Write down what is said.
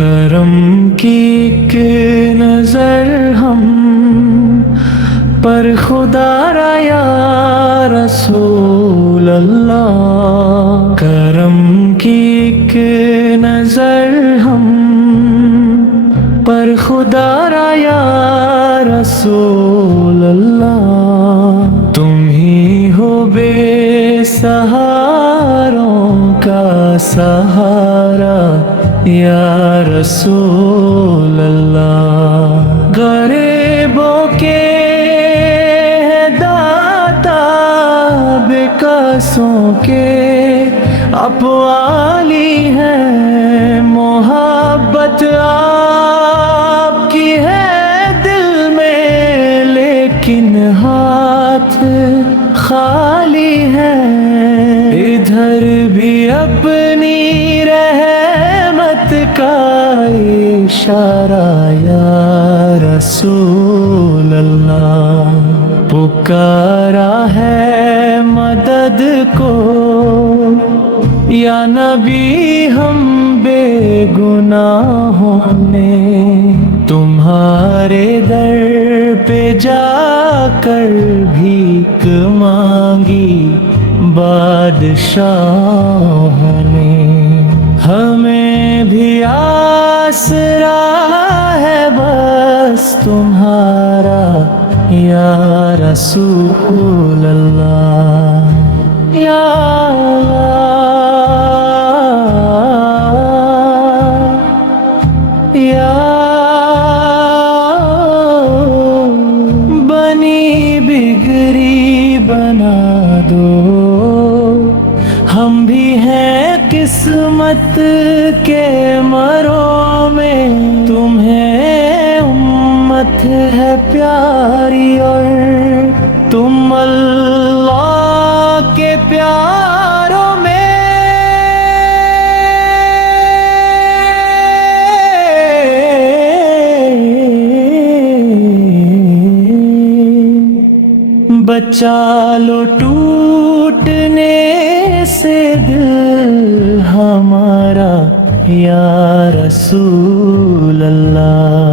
کرم کی ایک نظر ہم پر خدا را یا رسول اللہ، کرم کی ایک نظر ہم پر خدا را یا رسول اللہ، تم ہی ہو بے سہاروں کا سہارا یا رسول اللہ، غریبوں کے داتا بے کسوں کے اپوالی ہیں، محبت آپ کی ہے دل میں لیکن ہاتھ خالی ہے، ادھر بھی اپنی رحمت کا اشارہ یا رسول اللہ، پکارا ہے مدد کو یا نبی ہم بے گناہوں نے، تمہارے در پہ جا کر بھیک مانگی بادشاہوں نے، ہمیں بھی آسرا ہے بس تمہارا یا رسول اللہ، یا بگری بنا دو، ہم بھی ہیں قسمت کے مروں میں، تمہیں امت ہے پیاری اور تم اللہ کے پیاروں میں، بچا لو ٹوٹنے سے دل ہمارا یا رسول اللہ۔